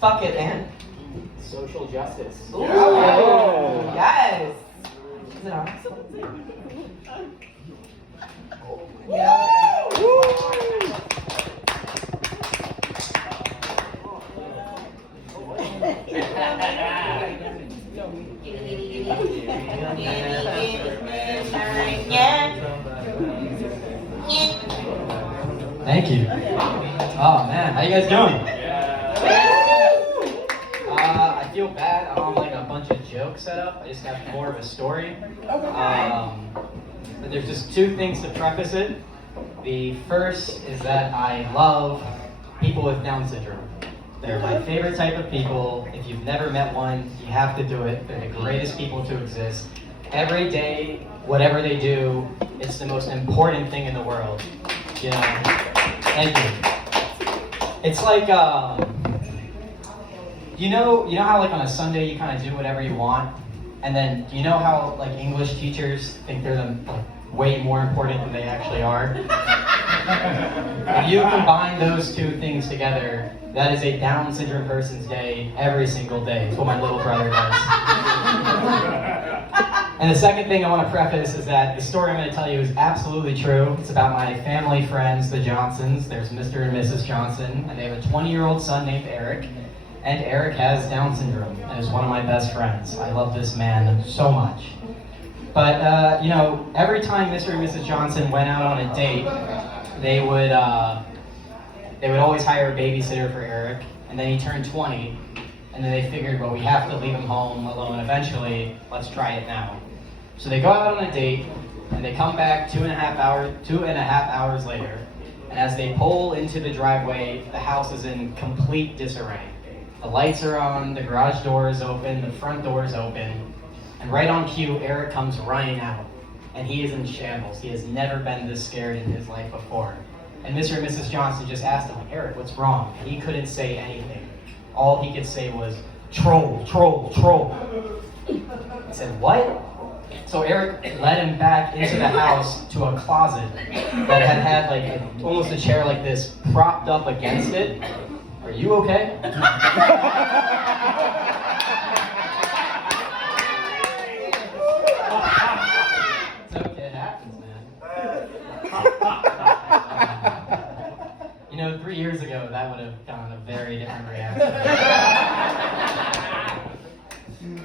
Fuck it, man. Social justice. Ooh, yes. Is it on? Thank you. Oh man, how you guys doing? I feel bad. I don't have like a bunch of jokes set up. I just have more of a story. But there's just two things to preface it. The first is that I love people with Down syndrome. They're my favorite type of people. If you've never met one, you have to do it. They're the greatest people to exist. Every day, whatever they do, it's the most important thing in the world. You know? Thank you. It's like, you know how like on a Sunday you kind of do whatever you want, and then you know how like English teachers think they're like way more important than they actually are. If you combine those two things together, that is a Down syndrome person's day every single day. It's what my little brother does. And the second thing I want to preface is that the story I'm going to tell you is absolutely true. It's about my family friends, the Johnsons. There's Mr. and Mrs. Johnson, and they have a 20-year-old son named Eric. And Eric has Down syndrome and is one of my best friends. I love this man so much. But, you know, every time Mr. and Mrs. Johnson went out on a date, they would always hire a babysitter for Eric, and then he turned 20, and then they figured, well, we have to leave him home alone eventually, let's try it now. So they go out on a date, and they come back 2.5 hours later, and as they pull into the driveway, the house is in complete disarray. The lights are on, the garage door is open, the front door is open, and right on cue, Eric comes running out, and he is in shambles. He has never been this scared in his life before. And Mr. and Mrs. Johnson just asked him, Eric, what's wrong? And he couldn't say anything. All he could say was, troll, troll, troll. He said, what? So Eric led him back into the house to a closet that had like almost a chair like this propped up against it. Are you okay? It's okay, it happens, man. You know, 3 years ago, that would have gotten a very different reaction.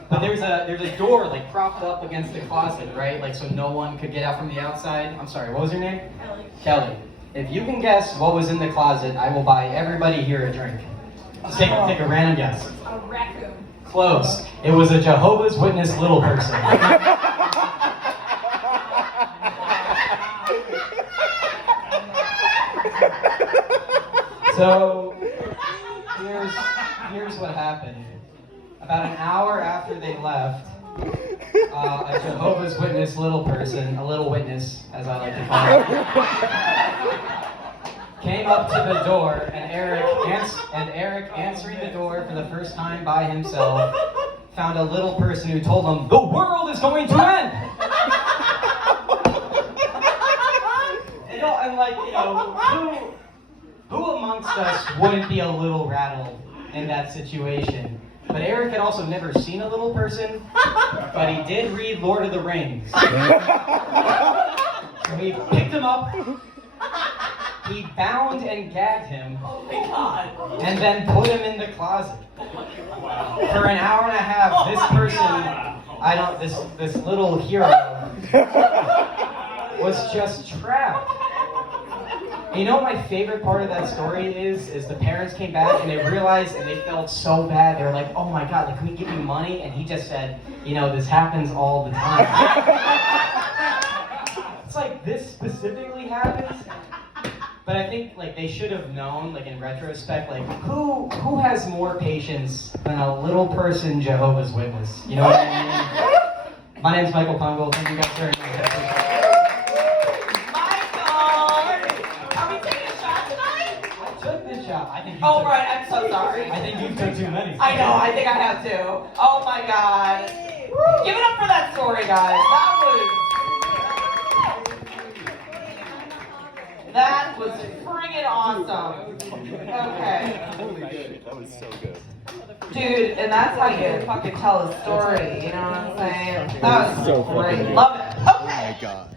But there's a door like propped up against the closet, right? Like so no one could get out from the outside. I'm sorry, what was your name? Kelly. Kelly. If you can guess what was in the closet, I will buy everybody here a drink. Just take a random guess. A raccoon. Close. It was a Jehovah's Witness little person. So here's what happened. About an hour after they left, a Jehovah's Witness little person, a little witness, as I like to call it, came up to the door, and Eric answering the door for the first time by himself, found a little person who told him, the world is going to end! And like, you know, who amongst us wouldn't be a little rattled in that situation? But Eric had also never seen a little person, but he did read Lord of the Rings. So he picked him up, he bound and gagged him, and then put him in the closet. For an hour and a half, this person, this little hero, was just trapped. You know what my favorite part of that story is the parents came back and they realized and they felt so bad. They were like, oh my God, like, can we give you money? And he just said, you know, this happens all the time. It's like, this specifically happens? But I think like they should have known, like in retrospect, like who has more patience than a little person Jehovah's Witness? You know what I mean? My name's Michael Kungl. Thank you guys very much. I think you took, right, I'm so sorry. I think you took too many. I know, I think I have too. Oh my God. Woo. Give it up for that story, guys. That was friggin' Freaking awesome. Okay. That was so good. Dude, and that's how you fucking tell a story, you know what I'm saying? That was So great. fucking Love it. Oh Okay. my god.